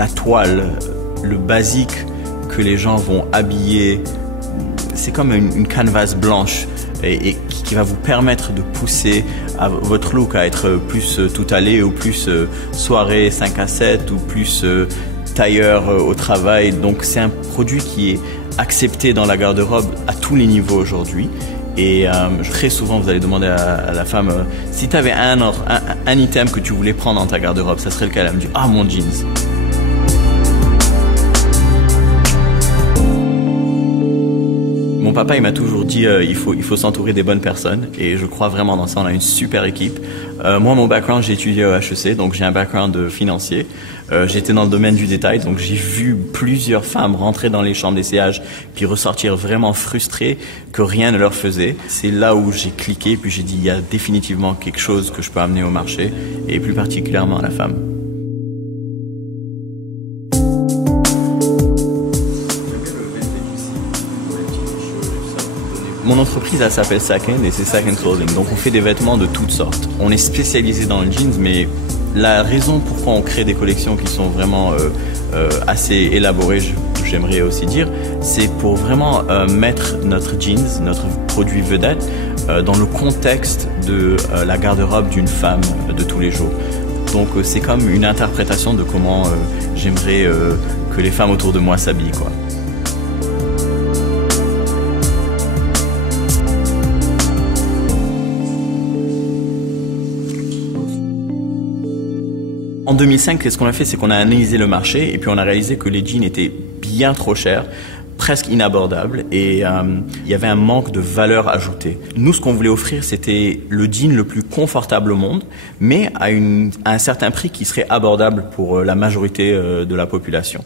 la toile, le basique que les gens vont habiller, c'est comme une canvas blanche et qui va vous permettre de pousser votre look à être plus tout allé ou plus soirée 5 à 7 ou plus tailleur au travail. Donc c'est un produit qui est accepté dans la garde-robe à tous les niveaux aujourd'hui. Et très souvent, vous allez demander à la femme si tu avais un item que tu voulais prendre dans ta garde-robe, ça serait lequel? Elle me dit ah, mon jeans. Mon papa, il m'a toujours dit il faut s'entourer des bonnes personnes et je crois vraiment dans ça. On a une super équipe. Moi, mon background, j'ai étudié au HEC, donc j'ai un background financier. J'étais dans le domaine du détail, donc j'ai vu plusieurs femmes rentrer dans les chambres d'essayage puis ressortir vraiment frustrées que rien ne leur faisait. C'est là où j'ai cliqué puis j'ai dit il y a définitivement quelque chose que je peux amener au marché et plus particulièrement à la femme. Mon entreprise, elle s'appelle Second et c'est Second Clothing. Donc on fait des vêtements de toutes sortes. On est spécialisé dans le jeans, mais la raison pourquoi on crée des collections qui sont vraiment assez élaborées, j'aimerais aussi dire, c'est pour vraiment mettre notre jeans, notre produit vedette, dans le contexte de la garde-robe d'une femme de tous les jours. Donc c'est comme une interprétation de comment j'aimerais que les femmes autour de moi s'habillent, quoi. En 2005, ce qu'on a fait, c'est qu'on a analysé le marché et puis on a réalisé que les jeans étaient bien trop chers, presque inabordables et il y avait un manque de valeur ajoutée. Nous, ce qu'on voulait offrir, c'était le jean le plus confortable au monde, mais à un certain prix qui serait abordable pour la majorité de la population.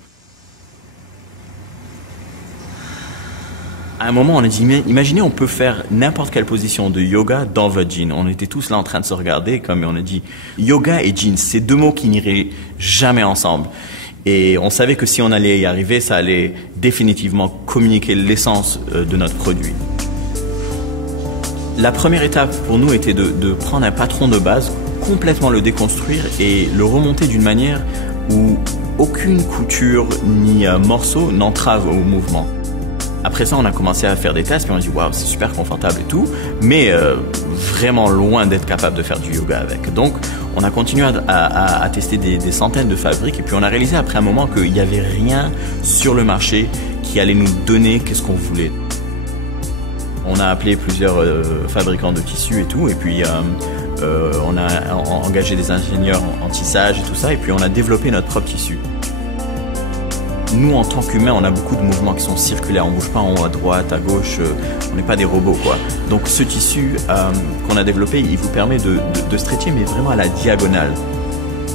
À un moment, on a dit, imaginez, on peut faire n'importe quelle position de yoga dans votre jean. On était tous là en train de se regarder, comme on a dit, yoga et jeans, c'est deux mots qui n'iraient jamais ensemble. Et on savait que si on allait y arriver, ça allait définitivement communiquer l'essence de notre produit. La première étape pour nous était de prendre un patron de base, complètement le déconstruire et le remonter d'une manière où aucune couture ni morceau n'entrave au mouvement. Après ça, on a commencé à faire des tests, puis on a dit waouh, c'est super confortable et tout, mais vraiment loin d'être capable de faire du yoga avec. Donc, on a continué à tester des centaines de fabriques, et puis on a réalisé après un moment qu'il n'y avait rien sur le marché qui allait nous donner qu'est-ce qu'on voulait. On a appelé plusieurs fabricants de tissus et tout, et puis on a engagé des ingénieurs en tissage et tout ça, et puis on a développé notre propre tissu. Nous, en tant qu'humains, on a beaucoup de mouvements qui sont circulaires. On ne bouge pas en haut, à droite, à gauche. On n'est pas des robots, quoi. Donc, ce tissu qu'on a développé, il vous permet de stretcher, mais vraiment à la diagonale.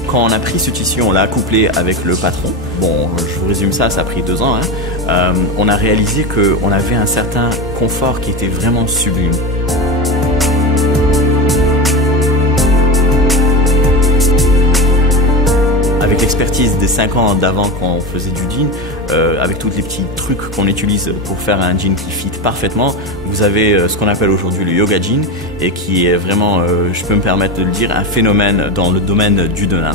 Quand on a pris ce tissu, on l'a accouplé avec le patron. Bon, je vous résume ça, ça a pris 2 ans. On a réalisé qu'on avait un certain confort qui était vraiment sublime. Avec l'expertise des 5 ans d'avant quand on faisait du jean, avec tous les petits trucs qu'on utilise pour faire un jean qui fit parfaitement, vous avez ce qu'on appelle aujourd'hui le yoga jean et qui est vraiment, je peux me permettre de le dire, un phénomène dans le domaine du denim.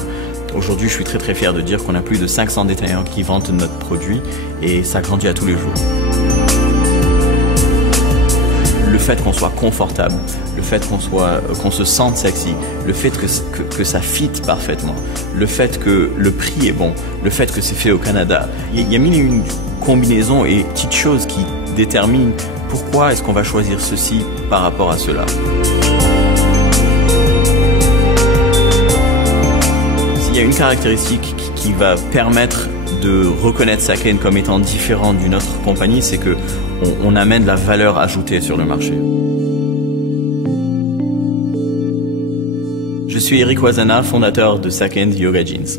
Aujourd'hui, je suis très très fier de dire qu'on a plus de 500 détaillants qui vendent notre produit et ça grandit à tous les jours. Le fait qu'on soit confortable, le fait qu'on se sente sexy, le fait que ça fit parfaitement, le fait que le prix est bon, le fait que c'est fait au Canada. Il y a mille et une combinaisons et petites choses qui déterminent pourquoi est-ce qu'on va choisir ceci par rapport à cela. S'il y a une caractéristique qui va permettre de reconnaître Second comme étant différent d'une autre compagnie, c'est que on amène la valeur ajoutée sur le marché. Je suis Eric Wazana, fondateur de Second Yoga Jeans.